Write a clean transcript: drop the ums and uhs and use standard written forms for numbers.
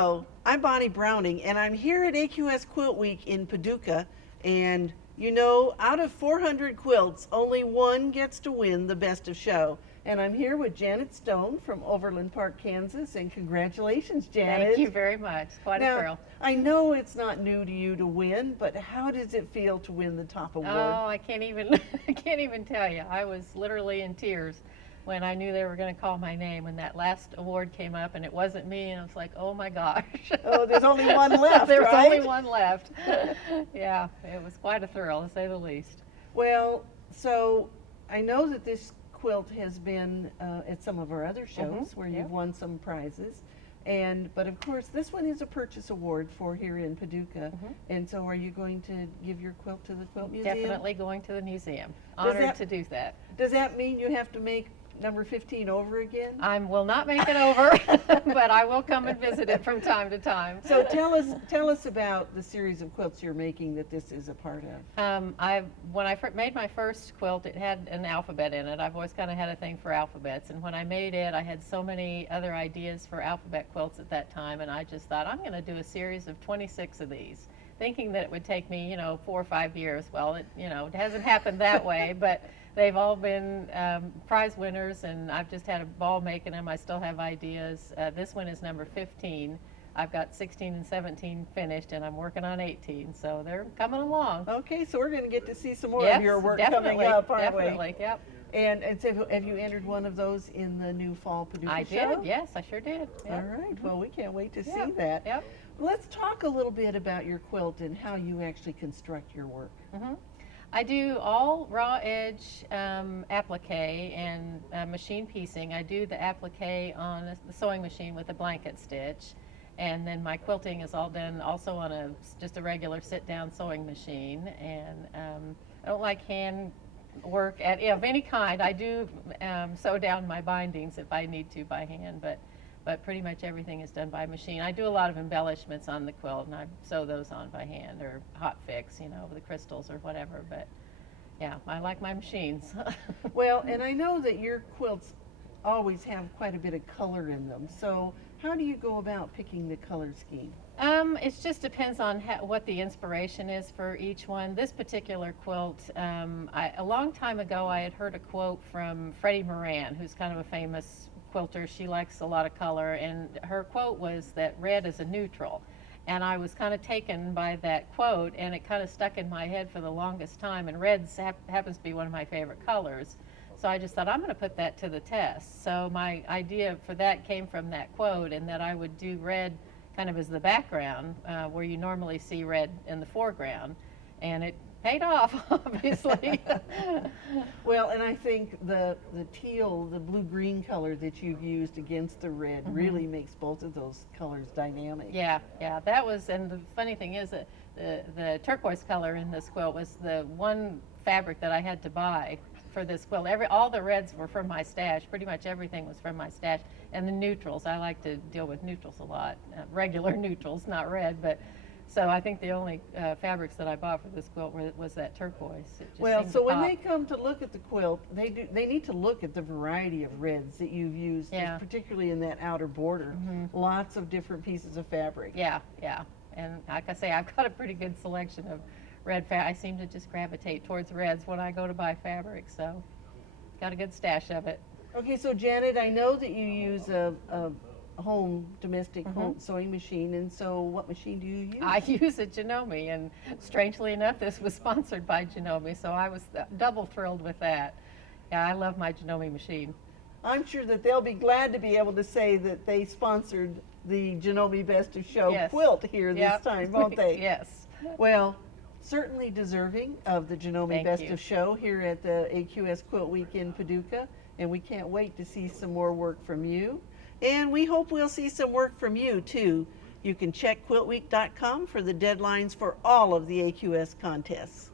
Hello, I'm Bonnie Browning, and I'm here at AQS Quilt Week in Paducah. And you know, out of 400 quilts, only one gets to win the Best of Show. And I'm here with Janet Stone from Overland Park, Kansas. And congratulations, Janet. Thank you very much. Quite a thrill. I know it's not new to you to win, but how does it feel to win the top award? Oh, I can't even I can't even tell you. I was literally in tears when I knew they were going to call my name when that last award came up, and it wasn't me, and I was like, oh my gosh. Oh, there's only one left, There was right? only one left. Yeah, it was quite a thrill, to say the least. Well, so I know that this quilt has been at some of our other shows where you've won some prizes. But of course, this one is a purchase award for here in Paducah. And so are you going to give your quilt to the Quilt Museum? Definitely going to the museum. Honored to do that. Does that mean you have to make number 15 over again? I will not make it over, but I will come and visit it from time to time. So tell us about the series of quilts you're making that this is a part of. When I made my first quilt, it had an alphabet in it. I've always kind of had a thing for alphabets, and when I made it, I had so many other ideas for alphabet quilts at that time, and I just thought, I'm going to do a series of 26 of these, thinking that it would take me, 4 or 5 years. Well, it hasn't happened that way, but they've all been prize winners, and I've just had a ball making them. I still have ideas. This one is number 15. I've got 16 and 17 finished, and I'm working on 18, so they're coming along. Okay, so we're going to get to see some more Yes, of your work definitely, coming up, aren't we? definitely, yep. And so have you entered one of those in the new fall Paducah I show? did, yes, I sure did. Yep. All right, well, we can't wait to see Yep, that. Yep. Let's talk a little bit about your quilt and how you actually construct your work. I do all raw edge applique and machine piecing. I do the applique on the sewing machine with a blanket stitch, and then my quilting is all done also on just a regular sit-down sewing machine. And I don't like hand work of any kind. I do sew down my bindings if I need to by hand, but pretty much everything is done by machine. I do a lot of embellishments on the quilt, and I sew those on by hand or hot fix, with the crystals or whatever. But yeah, I like my machines. Well, and I know that your quilts always have quite a bit of color in them. So how do you go about picking the color scheme? It just depends on what the inspiration is for each one. This particular quilt, a long time ago I had heard a quote from Freddie Moran, who's kind of a famous quilter. She likes a lot of color, and her quote was that red is a neutral. And I was kind of taken by that quote, and it kind of stuck in my head for the longest time, and red happens to be one of my favorite colors. So I just thought, I'm going to put that to the test. So my idea for that came from that quote, and that I would do red kind of as the background, where you normally see red in the foreground, and it paid off, obviously. Well, and I think the teal, the blue-green color that you've used against the red really makes both of those colors dynamic. Yeah, that was, and the funny thing is that the turquoise color in this quilt was the one fabric that I had to buy for this quilt. All the reds were from my stash. Pretty much everything was from my stash. And the neutrals, I like to deal with neutrals a lot, regular neutrals, not red, but so I think the only fabrics that I bought for this quilt was that turquoise. Well, so when they come to look at the quilt, they need to look at the variety of reds that you've used, particularly in that outer border. Lots of different pieces of fabric. Yeah. And like I say, I've got a pretty good selection of red fabric. I seem to just gravitate towards reds when I go to buy fabric, so got a good stash of it. Okay, so Janet, I know that you use a home domestic home sewing machine, and so what machine do you use? I use a Janome, and strangely enough, this was sponsored by Janome, so I was double thrilled with that. Yeah, I love my Janome machine. I'm sure that they'll be glad to be able to say that they sponsored the Janome Best of Show quilt here this time, won't they? Yes. Well, certainly deserving of the Janome Best of Show here at the AQS Quilt Week in Paducah, and we can't wait to see some more work from you. And we hope we'll see some work from you, too. You can check quiltweek.com for the deadlines for all of the AQS contests.